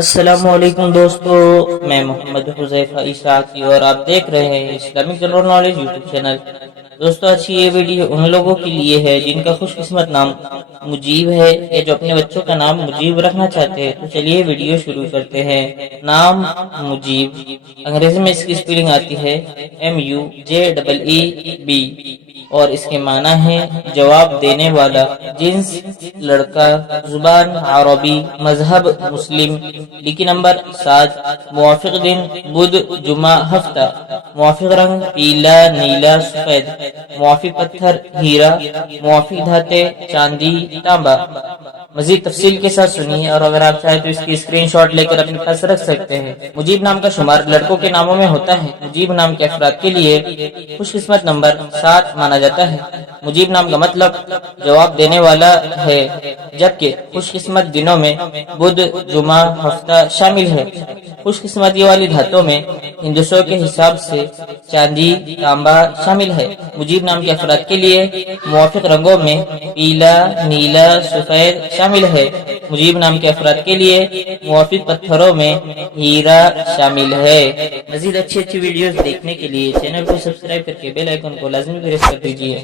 السلام علیکم دوستو، میں محمد حذیفہ عیسیٰ اور آپ دیکھ رہے ہیں Islamic general knowledge YouTube channel. دوستو آج کی یہ ویڈیو ان لوگوں کے لیے ہے جن کا خوش قسمت نام مجیب ہے یا جو اپنے بچوں کا نام مجیب رکھنا چاہتے ہیں۔ تو چلیے ویڈیو شروع کرتے ہیں۔ نام مجیب، انگریزی میں اس کی اسپیلنگ آتی ہے MUJEEB اور اس کے معنی ہے جواب دینے والا۔ جنس لڑکا، زبان عربی، مذہب مسلم، لکی نمبر 7، موافق دن بدھ جمعہ ہفتہ، موافق رنگ پیلا نیلا سفید، موافق پتھر ہیرا، موافق دھاتیں چاندی تانبا۔ مزید تفصیل کے ساتھ سنیے اور اگر آپ چاہیں تو اس کی اسکرین شاٹ لے کر اپنے پاس رکھ سکتے ہیں۔ مجیب نام کا شمار لڑکوں کے ناموں میں ہوتا ہے۔ مجیب نام کے افراد کے لیے خوش قسمت نمبر 7 مانا جاتا ہے۔ مجیب نام کا مطلب جواب دینے والا ہے، جبکہ خوش قسمت دنوں میں بدھ جمعہ ہفتہ شامل ہے۔ خوش قسمتی والی دھاتوں میں ہندسوں کے حساب سے چاندی تانبا شامل ہے۔ مجیب نام کے افراد کے لیے موافق رنگوں میں پیلا نیلا سفید شامل ہے۔ مجیب نام کے افراد کے لیے موافق پتھروں میں ہیرا شامل ہے۔ مزید اچھی ویڈیوز دیکھنے کے لیے چینل کو سبسکرائب کر کے بیل آئیکن کو لازمی پریس کر دیجیے۔